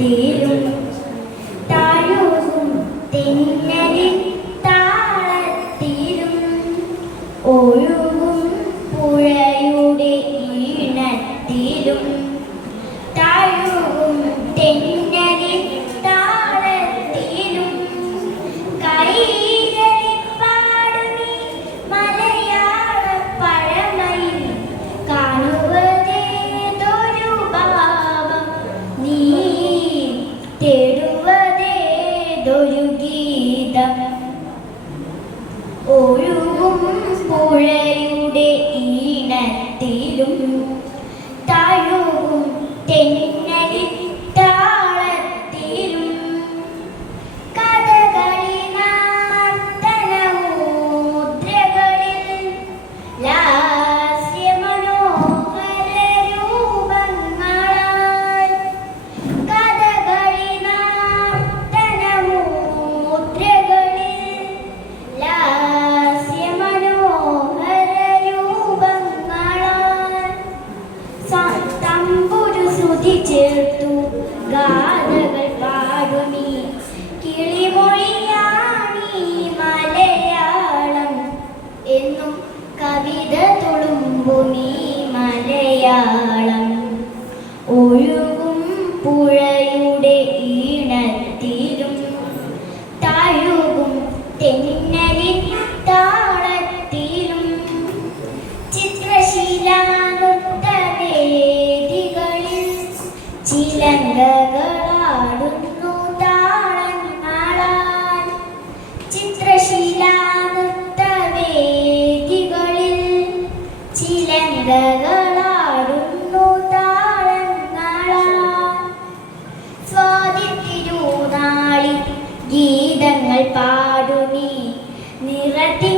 ഈണത്തിലും താഴുകും തെന്നലിൻ താളത്തിലും ഒഴുകും പുഴയുടെ ഈണത്തിലും താഴുകും തെന്നലിൻ താളത്തിലും കൈകളിൽ പാടുമീ മലയാള പഴമയിൽ കാണുവതേതൊരു ഭാവം നീ തേടുവതേതൊരു ഗീതം ഒഴുകും പുഴയുടെ ഈണത്തിലും താഴുകും തെന്നലിൻ താളത്തിലും കഥകളി നർത്തനമുദ്രകളിൽ ലാസ്യമനോഹര രൂപങ്ങളാൽ കഥകളി നർത്തനമുദ്രകളിൽ ലാസ്യമനോഹര രൂപങ്ങളാൽ തമ്പുരു ശ്രുതി ചേർത്തു ഗാഥകൾ പാടുമീ കിളിമൊഴിയാണീ മലയാളം എന്നും കവിത തുളുമ്പുമീ മലയാളം ഒഴുകും പുഴയുടെ ഈണത്തിലും താഴുകും തെന്നലിൻ താളത്തിലും ചിത്രശീലാനൃത്തവേദികളിൽ ചിലങ്കകളാടുന്നു താളങ്ങളാൽ ചിത്രശീലാനൃത്തവേദികളിൽ ചിലങ്കകളാടുന്നു താളങ്ങളാൽ സ്വാതി തിരുനാളിൽ ഗീതങ്ങൾ പാടുമീ നിറത്തിൻ